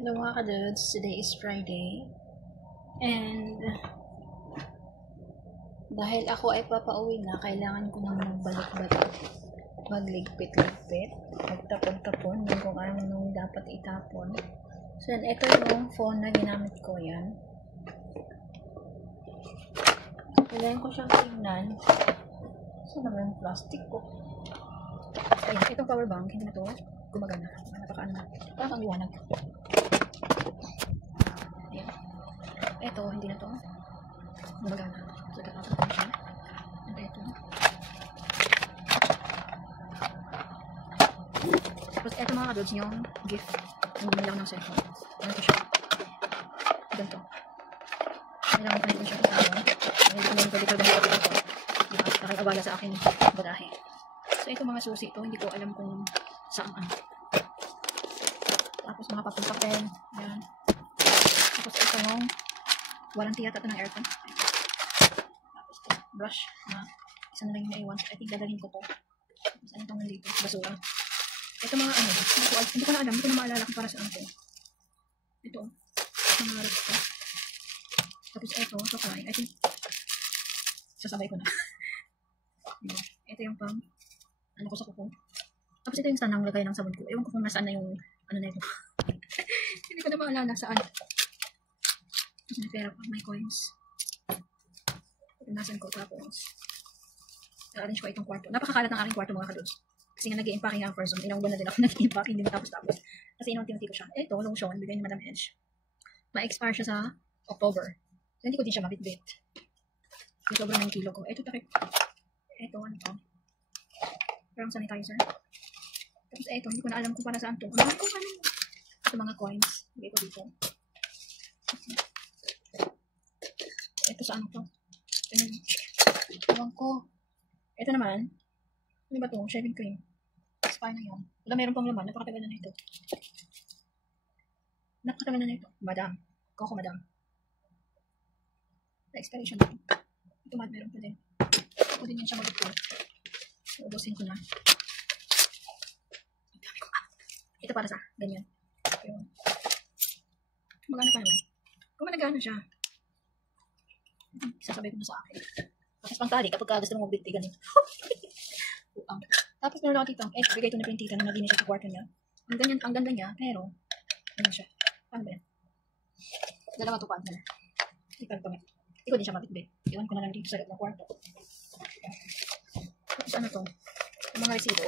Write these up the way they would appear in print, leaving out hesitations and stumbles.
Hello mga kadudes, today is Friday and dahil ako ay papauwi na, kailangan ko nang magbalik-balik, magligpit-ligpit, magtapon-tapon yung kung anong dapat itapon. So ito yung phone na ginamit ko, yan. Kailangan ko siyang tingnan. So naman yung plastic ko. Ayan, itong power bank, hindi na to gumagana. Napakaano na. Parang ang liwanag. Ayan. Ito, hindi na to gumagana. So, tatapon ko siya. And ito. Tapos, ito mga kadods, yung gift. Yung bumili ako ng cellphone. Ano to siya? Ganito. Kailangan ko nito siya kasama. Hindi ko nito dito ganito ito. Diba? Nakakabala sa aking badahe. So, ito mga susi ito. Hindi ko alam kung saan ano. Tapos mga papel-papel. Yan. Tapos ito yung warranty yata ito ng aircon. Tapos ito, brush na isa na lang yung naiwan. I think dadalhin ko to. Tapos ano itong nandito? Basura. Ito mga ano. Hindi ko na alam. Hindi ko na maalala kung para saan ito. Ito. Ito mga rest ko. Tapos ito. Supply. I think sasabay ko na. Ito yung pang ano ko sa kuko. Tapos ito yung stand ng lagay ng sabon ko. Ewan ko kung nasaan na yung ano na ito. Hindi ko na maalala saan. Tapos may pera pa, may coins. Punasan ko tapos i-arrange ko itong kwarto. Napakakalat ng aking kwarto mga kadods. Kasi nga nag-i-impacking ang first one. Inang buwan na din ako nag-i-impacking, hindi matapos-tapos. Kasi inunti-unti ko siya. Ito, lotion, bigay ni Madam Edge. Ma-expire siya sa October. So, hindi ko din siya mabit-bit. Kasi sobrang ng kilo ko. Ito, takip. Ito, ano to? Parang sanitizer. Tapos ito, hindi ko na alam kung para saan ito. Ano ko ano? Ito mga coins. Bigay ko dito. Ito sa ano to? Ewan ko. Ito naman. Ano ba to? Shaving cream. Expire na yun. Wala, meron pang laman. Napakatagal na ito. Napakatagal na ito. Madam. Coco Madam. Na-expiration na ito. Ito meron pa din. Ako din yan siya mag-upload. Ubusin ko na. Ito para sa ganyan. Magana pa naman. Kung managana siya, sasabay ko na sa akin. Tapos pang tali, kapag gusto mo magbigti ganito. Tapos meron ako dito. Bigay ito na printita na naging siya sa kwarto niya. Ang ganda niya, pero, ano siya? Paano ba yan? Dalawa to partner. Ipagpamit. Hindi ko din siya mabitbit. Iwan ko na lang dito sa loob ng kwarto. Tapos ano to? Yung mga resibo.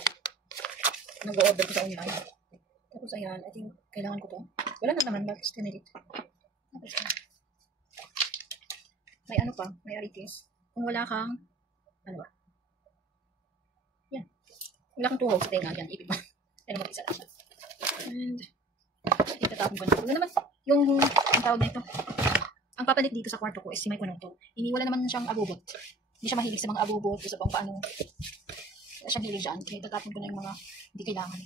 Nag-o-order ko sa online. Tapos ayan, I think kailangan ko to. Wala na naman, bakit tinilip. Tapos may ano pa, may aritis. Kung wala kang, ano ba? Yan. Wala kang tuhog sa tenga, yan, ipit mo. Pero mag-isa lang siya. And, itatapon ko na. Wala naman, ang tawag na ito. Ang papalit dito sa kwarto ko is si may kunong to. Wala naman siyang abubot. Hindi siya mahilig sa mga abubot, sa pang paano. Wala siyang hilig dyan. Kaya itatapon ko na yung mga hindi kailangan.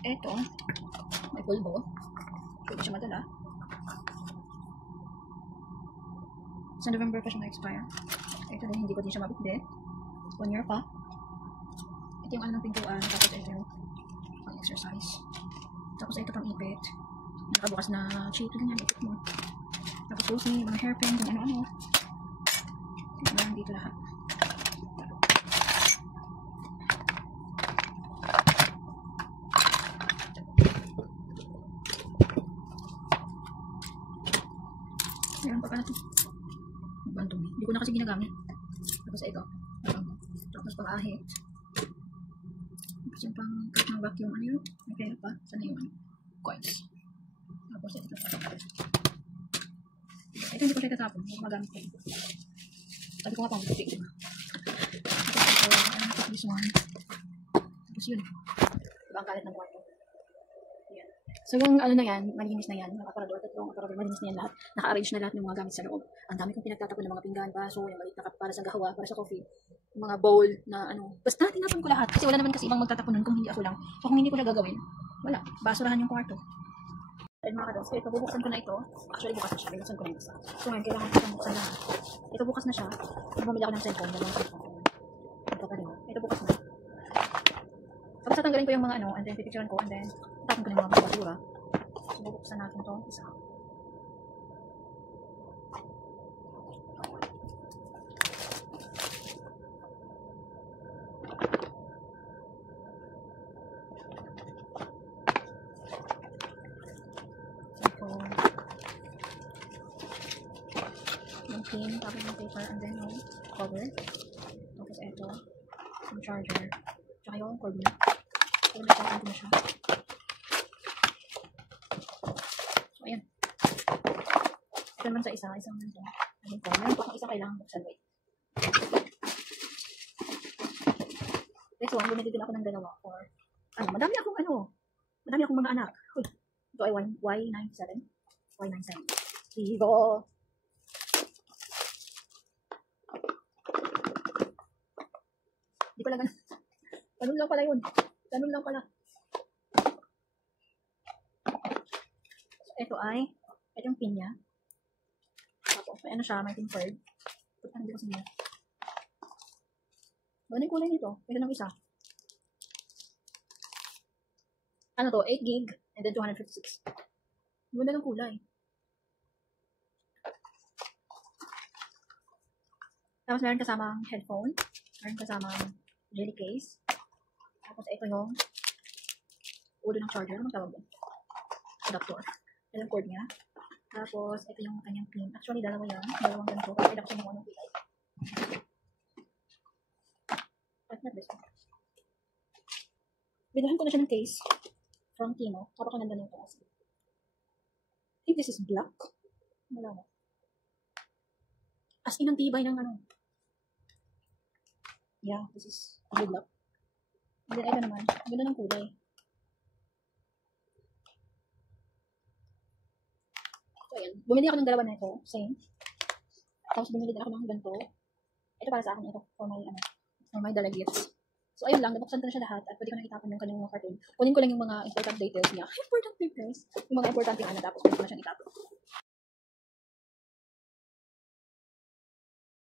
Eto, may pulbo. Pwede siya madala. Sa November pa siya na-expire. Ito din, hindi ko din siya mabitbit. 1 year pa. Ito yung ano ng pintuan. Tapos ito yung pang-exercise. Tapos ito pang-ipit. Nakabukas na cheap. Ganyan, ipit mo. Tapos susi, mga hairpin, kung ano-ano. Meron dito lahat. Meron pa pala ito. Bantong. Hindi ko na kasi ginagamit. Tapos ito. Tapos pang-ahit. Tapos yung pang-cut ng vacuum. Ano yun? May pera pa. Sana yung coins. Tapos ito. Ito hindi ko siya tatapon. Hindi ko magamit ko. Sabi ko nga pang butik. Tapos ito. Tapos this one. Tapos yun. Diba ang kalit ng kwarto? So yung ano na yan, malinis na yan, nakaparador, malinis na yan lahat. Naka-arrange na lahat ng mga gamit sa loob. Ang dami kong pinagtatapon ng mga pinggan, baso, yung maliit na cup para sa gahawa, para sa coffee, yung mga bowl na ano. Basta tinapon ko lahat kasi wala naman kasi ibang magtatapon nun kung hindi ako lang. So kung hindi ko siya gagawin, wala. Basurahan yung kwarto. Ay mga kados, ito bubuksan ko na ito. Actually bukas na siya, binuksan ko na ito. So ngayon kailangan ko siyang buksan lahat. Ito bukas na siya. Bumili ako ng cellphone, dalawang cellphone. Ito pa rin. Ito bukas na. Tapos tatanggalin ko yung mga ano, and then pipicturean ko, and then Tapon ko na yung mga basura. So, bubuksan natin to isa. Yung pin, tapos yung paper, and then yung cover. Tapos ito, yung charger. Tsaka yung cord niya. So, nagkakaroon ko na siya. So, ayan. Ito naman sa isa, isang nito. Ayun po, meron pa akong isa kailangan buksan. Wait. This one, bumili din ako ng dalawa for, madami akong mga anak. Uy, ito ay Y97. Y97. Vigo! Hindi pala ganun. Ganun lang pala yun. Ganun lang pala. So, ito yung pin niya. Tapos, may ano siya, may pin cord. Putang hindi ko siya. Ganun yung kulay nito. Ito ng isa. Ano to? 8 gig and then 256. Ganda ng kulay. Tapos, meron kasamang headphone. Meron kasamang jelly case. Tapos, ito yung ulo ng charger. Ano tawag doon? Adapter. Ito yung cord niya. Tapos, ito yung kanyang pin. Actually, dalawang ganito. Kasi ito yung anong pilay. But not this one. Binuhan ko na siya ng case from Tino. Napakaganda nito kasi. I think this is black. Wala na. As in, ang tibay ng ano. Yeah, this is good luck. And then, ito naman. Ganda ng kulay. So, ayan. Bumili ako ng dalawa na ito. Same. Tapos, bumili din ako ng ganito. Ito para sa akin ito. For my dala gifts. So, ayun lang. Nabuksan ko na siya lahat. At pwede ko na itapon yung kanyang mga cartoon. Kunin ko lang yung mga important details niya. Important details. Yung mga importante tapos pwede ko na siyang itapon.